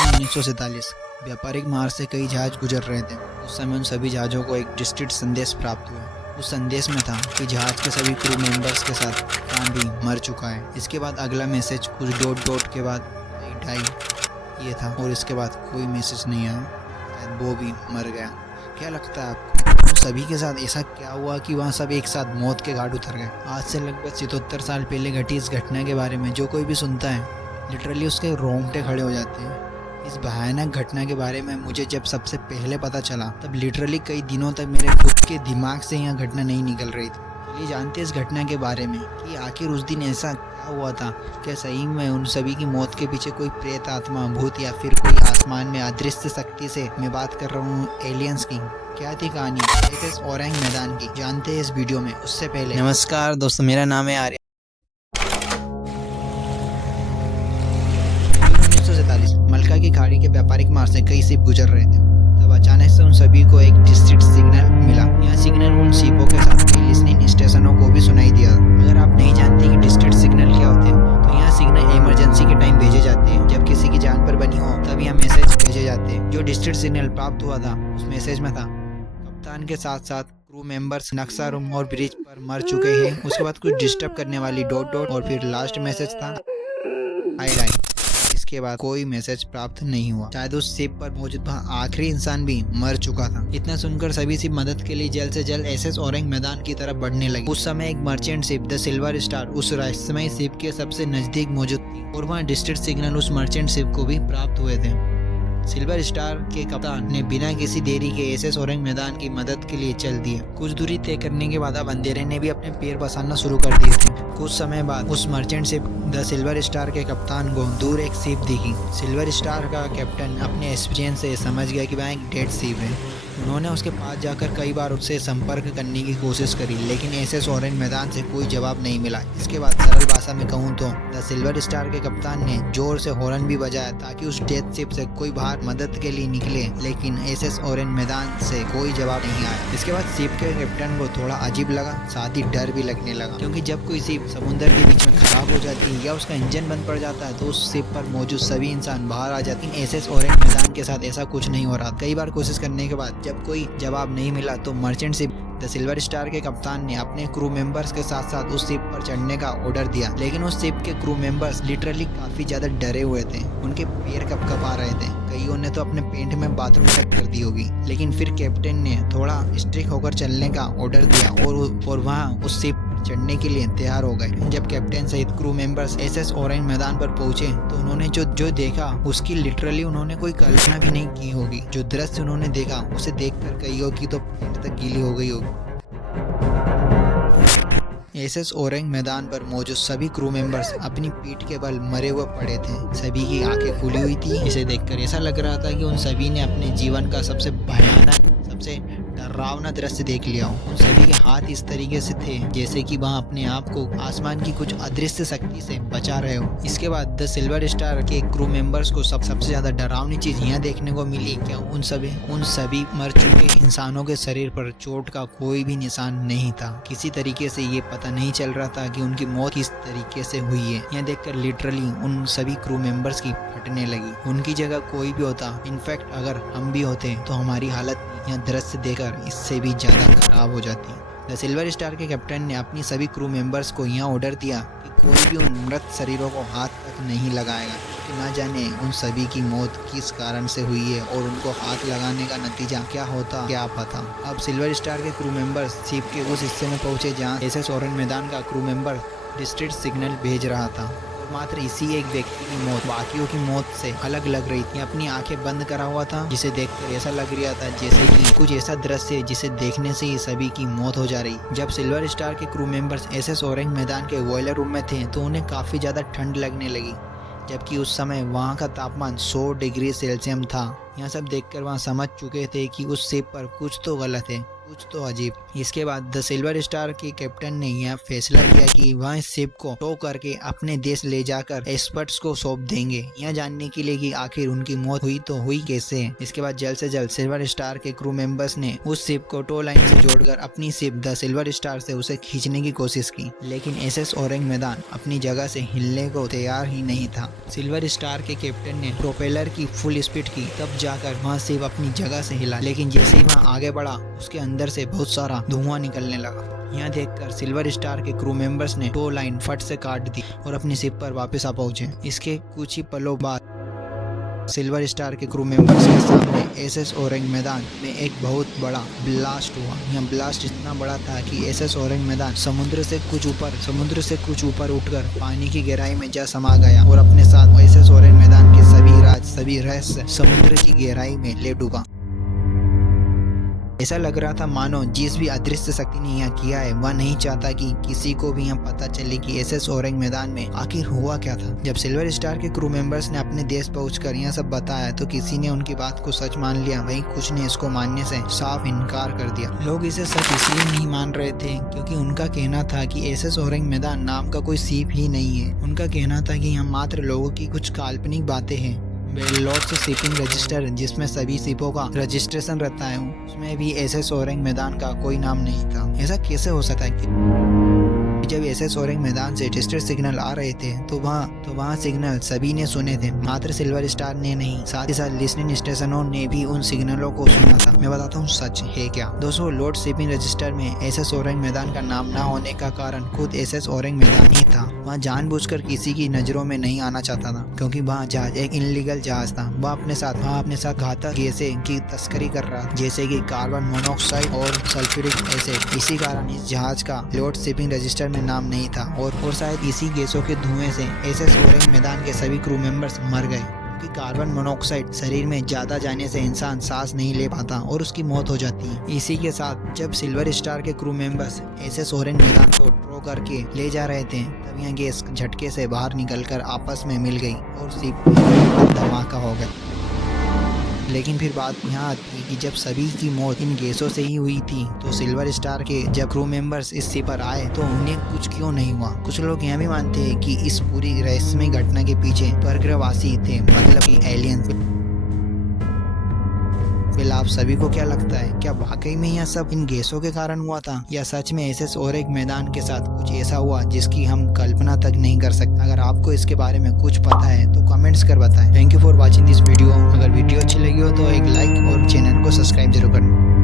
सन 1947 व्यापारिक मार्ग से कई जहाज गुजर रहे थे। उस समय उन सभी जहाज़ों को एक डिस्ट्रिक्ट संदेश प्राप्त हुआ। उस संदेश में था कि जहाज के सभी क्रू मेंबर्स के साथ कप्तान भी मर चुका है। इसके बाद अगला मैसेज कुछ डॉट के बाद डाई ये था और इसके बाद कोई मैसेज नहीं आया। शायद वो भी मर गया। क्या लगता है आपको उन सभी के साथ ऐसा क्या हुआ कि वहाँ सब एक साथ मौत के घाट उतर गए? आज से लगभग 77 साल पहले घटी इस घटना के बारे में जो कोई भी सुनता है लिटरली उसके रोंगटे खड़े हो जाते हैं। इस भयानक घटना के बारे में मुझे जब सबसे पहले पता चला तब लिटरली कई दिनों तक मेरे खुद के दिमाग से यह घटना नहीं निकल रही थी। चलिए जानते हैं इस घटना के बारे में कि आखिर उस दिन ऐसा क्या हुआ था। क्या सही में उन सभी की मौत के पीछे कोई प्रेत आत्मा, भूत या फिर कोई आसमान में अदृश्य शक्ति से मैं बात कर रहा हूँ एलियंस की? क्या थी कहानी एसएस ओरंग मैदान की? जानते हैं इस वीडियो में। उससे पहले नमस्कार दोस्तों, मेरा नाम है आर्य। 1947 मलका की खाड़ी के व्यापारिक मार्ग से कई शिप गुजर रहे थे। तब अचानक से उन सभी को एक डिस्ट्रिक्ट सिग्नल मिला। यह सिग्नल उन शिपों के साथ कई लिसनिंग स्टेशनों को भी सुनाई दिया। अगर आप नहीं जानते कि डिस्ट्रिक्ट सिग्नल क्या होते हैं तो यह सिग्नल इमरजेंसी के टाइम भेजे जाते हैं। जब किसी की जान पर बनी हो तब यह मैसेज भेजे जाते हैं। जो डिस्ट्रिक्ट सिग्नल प्राप्त हुआ था उस मैसेज में था कप्तान के साथ साथ क्रू मेंबर्स नक्शा रूम और ब्रिज पर मर चुके हैं। उसके बाद कुछ डिस्टर्ब करने वाली डॉट और फिर लास्ट मैसेज था आई डाई। इसके बाद कोई मैसेज प्राप्त नहीं हुआ। शायद उस शिप पर मौजूद आखिरी इंसान भी मर चुका था। इतना सुनकर सभी शिप मदद के लिए जल्द से जल्द एसएस ओरंग मैदान की तरफ बढ़ने लगी। उस समय एक merchant ship the silver star उस रहस्यमय शिप के सबसे नजदीक मौजूद थी और वहाँ डिस्ट्रिक्ट सिग्नल उस मर्चेंट शिप को भी प्राप्त हुए थे। सिल्वर स्टार के कप्तान ने बिना किसी देरी के एसएस ओरंग मैदान की मदद के लिए चल दिया। कुछ दूरी तय करने के बाद अब अंधेरे ने भी अपने पैर पसारना शुरू कर दिए थे। कुछ समय बाद उस merchant ship the silver star के कप्तान को दूर एक शिप दिखी। सिल्वर स्टार का कैप्टन अपने एक्सपीरियंस से समझ गया कि वह एक डेड शिप है। उन्होंने उसके पास जाकर कई बार उससे संपर्क करने की कोशिश करी लेकिन एसएस ओरंग मैदान से कोई जवाब नहीं मिला। इसके बाद सरल भाषा में कहूँ तो द सिल्वर स्टार के कप्तान ने जोर से हॉर्न भी बजाया ताकि उस डेथ शिप से कोई बाहर मदद के लिए निकले, लेकिन एसएस ओरंग मैदान से कोई जवाब नहीं आया। इसके बाद शिप के कैप्टन को थोड़ा अजीब लगा, साथ ही डर भी लगने लगा, क्योंकि जब कोई शिप समुद्र के बीच में खराब हो जाती है या उसका इंजन बंद पड़ जाता है तो उस शिप पर मौजूद सभी इंसान बाहर आ जाते हैं। एसएस ओरंग मैदान के साथ ऐसा कुछ नहीं हो रहा। कई बार कोशिश करने के बाद जब कोई जवाब नहीं मिला तो merchant ship the silver star के कप्तान ने अपने क्रू मेंबर्स के साथ साथ उस शिप पर चढ़ने का ऑर्डर दिया। लेकिन उस शिप के क्रू मेंबर्स लिटरली काफी ज्यादा डरे हुए थे। उनके पैर कपकपा रहे थे। कईयों ने तो अपने पेंट में बाथरूम तक कर दी होगी। लेकिन फिर कैप्टन ने थोड़ा स्ट्रिक्ट होकर चलने का ऑर्डर दिया और वहाँ उस शिप चढ़ने के लिए तैयार हो गए। जब कैप्टन सहित क्रू मेंबर्स एसएस ओरंग मैदान पर पहुंचे तो उन्होंने जो देखा उसकी लिटरली उन्होंने कोई कल्पना भी नहीं की होगी। जो दृश्य उन्होंने देखा उसे देखकर कईयों की तो पेट तक गीली हो गई होगी। एसएस ओरंग मैदान पर मौजूद सभी क्रू मेंबर्स अपनी पीठ के बल मरे हुए पड़े थे। सभी की आंखें खुली हुई थी। इसे देखकर ऐसा लग रहा था कि उन सभी ने अपने जीवन का सबसे भयानक, सबसे डरावना दृश्य देख लिया हो। उन सभी के हाथ इस तरीके से थे जैसे कि वह अपने आप को आसमान की कुछ अदृश्य शक्ति से बचा रहे हो। इसके बाद द सिल्वर स्टार के क्रू मेंबर्स को सबसे ज्यादा डरावनी चीज यह देखने को मिली कि उन सभी मर चुके इंसानों के शरीर पर चोट का कोई भी निशान नहीं था। किसी तरीके से ये पता नहीं चल रहा था कि उनकी मौत किस तरीके से हुई है। यह देखकर लिटरली उन सभी क्रू मेंबर्स की फटने लगी। उनकी जगह कोई भी होता, इनफैक्ट अगर हम भी होते तो हमारी हालत यह दृश्य देखकर इससे भी ज्यादा खराब हो जाती। द सिल्वर स्टार के कैप्टन ने अपनी सभी क्रू मेंबर्स को यह ऑर्डर दिया कि कोई भी उन मृत शरीरों को हाथ तक नहीं लगाएगा, कि ना जाने उन सभी की मौत किस कारण से हुई है और उनको हाथ लगाने का नतीजा क्या होता क्या पता। अब सिल्वर स्टार के क्रू मेंबर्स शिप के उस हिस्से में पहुंचे जहां एसएस ओरंग मैदान का क्रू मेंबर डिस्ट्रिक्ट सिग्नल भेज रहा था। मात्र इसी एक व्यक्ति की मौत बाकियों की मौत से अलग लग रही थी। अपनी आंखें बंद करा हुआ था जिसे देखकर ऐसा लग रहा था जैसे कि कुछ ऐसा दृश्य जिसे देखने से ही सभी की मौत हो जा रही। जब सिल्वर स्टार के क्रू मेंबर्स एसएस ओरंग मैदान के बॉयलर रूम में थे तो उन्हें काफी ज्यादा ठंड लगने लगी, जबकि उस समय वहाँ का तापमान 100 डिग्री सेल्सियस था। यह सब देखकर वहाँ समझ चुके थे कि उस शिप पर कुछ तो गलत है, कुछ तो अजीब। इसके बाद द सिल्वर स्टार के कैप्टन ने यह फैसला किया कि वह इस शिप को टो करके अपने देश ले जाकर एक्सपर्ट्स को सौंप देंगे, यह जानने के लिए कि आखिर उनकी मौत हुई तो हुई कैसे। इसके बाद जल्द से जल्द सिल्वर स्टार के क्रू मेंबर्स ने उस शिप को टो लाइन से जोड़कर अपनी शिप द सिल्वर स्टार से उसे खींचने की कोशिश की, लेकिन एसएस ओरेंग मैदान अपनी जगह से हिलने को तैयार ही नहीं था। सिल्वर स्टार के कैप्टन ने प्रोपेलर की फुल स्पीड की, तब जाकर वह शिप अपनी जगह से हिला, लेकिन जैसे ही वह आगे बढ़ा उसके अंदर से बहुत सारा धुआं निकलने लगा। यह देखकर सिल्वर स्टार के क्रू मेंबर्स ने टो लाइन फट से काट दी और अपनी शिप पर वापस आ पहुंचे। इसके कुछ ही पलों बाद सिल्वर स्टार के क्रू मेंबर्स के सामने एसएस ओरेंग मैदान में एक बहुत बड़ा ब्लास्ट हुआ। यह ब्लास्ट इतना बड़ा था कि एसएस ओरेंग मैदान समुद्र से कुछ ऊपर उठकर पानी की गहराई में जा समा गया और अपने साथ एसएस ओरेंग मैदान के सभी राज, सभी रहस्य समुद्र की गहराई में ले डूबा। ऐसा लग रहा था मानो जिस भी अदृश्य शक्ति ने यह किया है वह नहीं चाहता कि किसी को भी यह पता चले कि एसएस ओरेंग मैदान में आखिर हुआ क्या था। जब सिल्वर स्टार के क्रू मेंबर्स ने अपने देश पहुंचकर यह सब बताया तो किसी ने उनकी बात को सच मान लिया, वहीं कुछ ने इसको मानने से साफ इनकार कर दिया। लोग इसे सच इसलिए नहीं मान रहे थे क्योंकि उनका कहना था कि एसएस ओरेंग मैदान नाम का कोई सीप ही नहीं है। उनका कहना था कि यह मात्र लोगों की कुछ काल्पनिक बातें हैं। लॉर्ड्स शिपिंग रजिस्टर जिसमें सभी शिपों का रजिस्ट्रेशन रहता है, उसमें भी एसएस ओरेंग मैदान का कोई नाम नहीं था। ऐसा कैसे हो सकता है कि जब एसएस ओरेंग मैदान से डिस्ट्रेस सिग्नल आ रहे थे तो वहाँ सिग्नल सभी ने सुने थे, मात्र सिल्वर स्टार ने नहीं। साथ ही साथ लिसनिंग स्टेशनों ने भी उन सिग्नलों को सुना था। मैं बताता हूँ सच है क्या। दोस्तों, लॉर्ड शिपिंग रजिस्टर में एसएस ओरेंग मैदान का नाम ना होने का कारण खुद एसएस ओरेंग मैदान ही था। वहाँ जानबूझकर किसी की नजरों में नहीं आना चाहता था क्योंकि वहाँ जहाज एक इनलीगल जहाज था। वह अपने साथ घातक गैसें की तस्करी कर रहा था, जैसे कि कार्बन मोनोऑक्साइड और सल्फ्यूरिक एसिड। इसी कारण इस जहाज का लॉर्ड शिपिंग रजिस्टर में नाम नहीं था और शायद इसी गैसों के धुएं से एसएस ओरेंग मैदान के सभी क्रू मेंबर्स मर गए कि कार्बन मोनोऑक्साइड शरीर में ज्यादा जाने से इंसान सांस नहीं ले पाता और उसकी मौत हो जाती है। इसी के साथ जब सिल्वर स्टार के क्रू मेंबर्स एसएस ओरेंग मैदान को ट्रो करके ले जा रहे थे तब यह गैस झटके से बाहर निकलकर आपस में मिल गई और शिप धमाका हो गया। लेकिन फिर बात यहाँ आती कि जब सभी की मौत इन गैसों से ही हुई थी तो सिल्वर स्टार के जब क्रू मेंबर्स इस शिप पर आए तो उन्हें कुछ क्यों नहीं हुआ। कुछ लोग यह भी मानते हैं कि इस पूरी रहस्यमय घटना के पीछे स्वर्गवासी थे, मतलब कि एलियंस। आप सभी को क्या लगता है, क्या वाकई में यह सब इन गैसों के कारण हुआ था या सच में एसएस ओरेंग मैदान के साथ कुछ ऐसा हुआ जिसकी हम कल्पना तक नहीं कर सकते। अगर आपको इसके बारे में कुछ पता है तो कमेंट्स कर बताएं। Thank you for watching this video. अगर वीडियो अच्छी लगी हो तो एक लाइक और चैनल को सब्सक्राइब जरूर करें।